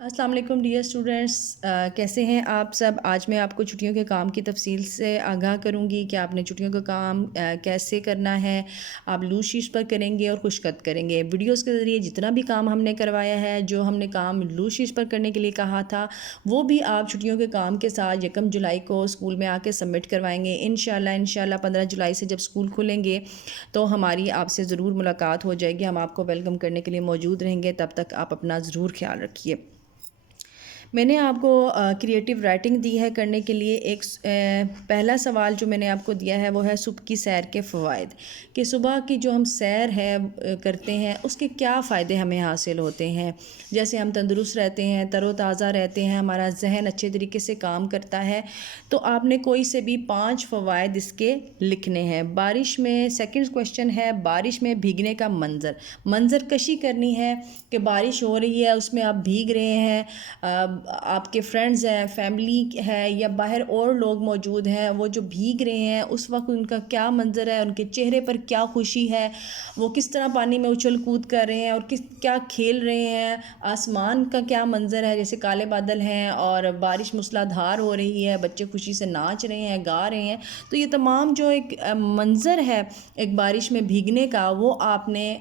السلام علیکم dear students, کیسے ہیں آپ سب؟ آج میں آپ کو چھٹیوں کے کام کی تفصیل سے آگاہ کروں گی کہ آپ نے چھٹیوں کا کام کیسے کرنا ہے۔ آپ لوز شیٹس پر کریں گے اور خوش خط کریں گے۔ ویڈیوز کے ذریعے جتنا بھی کام ہم نے کروایا ہے، جو ہم نے کام لوز شیٹس پر کرنے کے لیے کہا تھا، وہ بھی آپ چھٹیوں کے کام کے ساتھ 1 جولائی کو اسکول میں آ کے سبمٹ کروائیں گے۔ انشاءاللہ 15 جولائی سے جب اسکول کھلیں گے تو ہماری آپ سے ضرور ملاقات ہو جائے گی۔ ہم آپ کو ویلکم کرنے کے لیے موجود رہیں گے۔ تب تک آپ اپنا ضرور خیال رکھیے۔ میں نے آپ کو کریٹیو رائٹنگ دی ہے کرنے کے لیے۔ ایک پہلا سوال جو میں نے آپ کو دیا ہے وہ ہے صبح کی سیر کے فوائد، کہ صبح کی جو ہم سیر ہے کرتے ہیں اس کے کیا فائدے ہمیں حاصل ہوتے ہیں۔ جیسے ہم تندرست رہتے ہیں، تر و تازہ رہتے ہیں، ہمارا ذہن اچھے طریقے سے کام کرتا ہے۔ تو آپ نے کوئی سے بھی 5 فوائد اس کے لکھنے ہیں۔ بارش میں سیکنڈ کویشچن ہے، بارش میں بھیگنے کا منظر کشی کرنی ہے کہ بارش ہو رہی ہے، اس میں آپ بھیگ رہے ہیں، آپ کے فرینڈز ہیں، فیملی ہے یا باہر اور لوگ موجود ہیں، وہ جو بھیگ رہے ہیں اس وقت ان کا کیا منظر ہے، ان کے چہرے پر کیا خوشی ہے، وہ کس طرح پانی میں اچھل کود کر رہے ہیں اور کیا کھیل رہے ہیں، آسمان کا کیا منظر ہے، جیسے کالے بادل ہیں اور بارش موسلا دھار ہو رہی ہے، بچے خوشی سے ناچ رہے ہیں، گا رہے ہیں۔ تو یہ تمام جو ایک منظر ہے ایک بارش میں بھیگنے کا، وہ آپ نے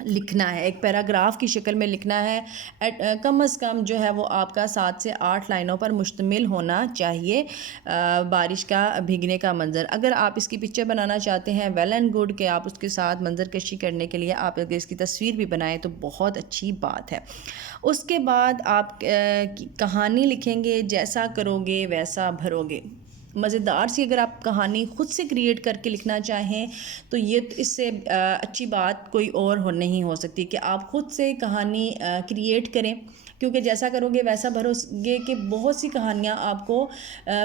لکھنا ہے، ایک پیراگراف کی شکل میں لکھنا ہے۔ کم از کم جو ہے وہ آپ کا 7 سے 8 لائنوں پر مشتمل ہونا چاہیے بارش کا بھیگنے کا منظر۔ اگر آپ اس کی پکچر بنانا چاہتے ہیں، ویل اینڈ گڈ، کہ آپ اس کے ساتھ منظر کشی کرنے کے لیے آپ اگر اس کی تصویر بھی بنائیں تو بہت اچھی بات ہے۔ اس کے بعد آپ کہانی لکھیں گے، جیسا کرو گے ویسا بھرو گے۔ مزیدار سی اگر آپ کہانی خود سے کریٹ کر کے لکھنا چاہیں تو یہ اس سے اچھی بات کوئی اور نہیں ہو سکتی کہ آپ خود سے کہانی کریٹ کریں، کیونکہ جیسا کرو گے ویسا بھرو گے کہ بہت سی کہانیاں آپ کو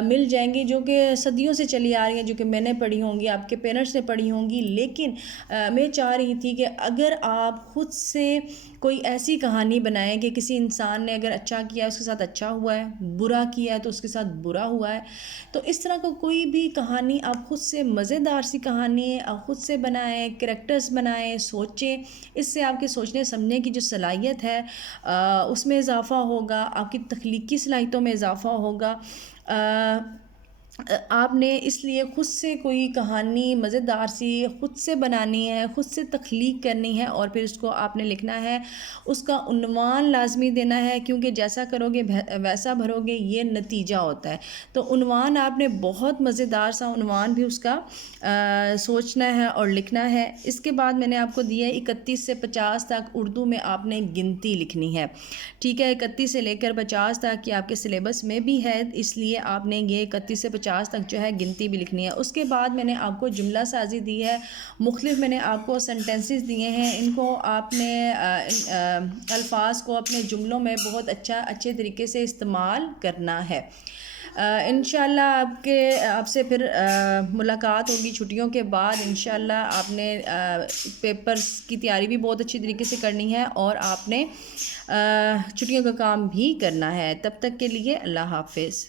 مل جائیں گی جو کہ صدیوں سے چلی آ رہی ہیں، جو کہ میں نے پڑھی ہوں گی، آپ کے پیرنٹس نے پڑھی ہوں گی۔ لیکن میں چاہ رہی تھی کہ اگر آپ خود سے کوئی ایسی کہانی بنائیں کہ کسی انسان نے اگر اچھا کیا اس کے ساتھ اچھا ہوا ہے، برا کیا ہے تو اس کے ساتھ برا ہوا ہے، تو اس طرح کا کوئی بھی کہانی آپ خود سے، مزیدار سی کہانی آپ خود سے بنائیں، کریکٹرز بنائیں، سوچیں۔ اس سے آپ کے سوچنے سمجھنے کی جو صلاحیت ہے اس میں اضافہ ہوگا، آپ کی تخلیقی صلاحیتوں میں اضافہ ہوگا۔ آپ نے اس لیے خود سے کوئی کہانی مزیدار سی خود سے بنانی ہے، خود سے تخلیق کرنی ہے اور پھر اس کو آپ نے لکھنا ہے۔ اس کا عنوان لازمی دینا ہے، کیونکہ جیسا کرو گے ویسا بھرو گے یہ نتیجہ ہوتا ہے۔ تو عنوان آپ نے بہت مزیدار سا عنوان بھی اس کا سوچنا ہے اور لکھنا ہے۔ اس کے بعد میں نے آپ کو دیا ہے 31 سے 50 تک اردو میں آپ نے گنتی لکھنی ہے، ٹھیک ہے؟ 31 سے لے کر 50 تک یہ آپ کے سلیبس میں بھی ہے، اس لیے آپ نے یہ 31 سے 50 تک جو ہے گنتی بھی لکھنی ہے۔ اس کے بعد میں نے آپ کو جملہ سازی دی ہے، مختلف میں نے آپ کو سینٹنسز دیے ہیں، ان کو آپ نے الفاظ کو اپنے جملوں میں بہت اچھے طریقے سے استعمال کرنا ہے۔ انشاءاللہ آپ سے پھر ملاقات ہوگی چھٹیوں کے بعد۔ انشاءاللہ آپ نے پیپرز کی تیاری بھی بہت اچھی طریقے سے کرنی ہے اور آپ نے چھٹیوں کا کام بھی کرنا ہے۔ تب تک کے لیے اللہ حافظ۔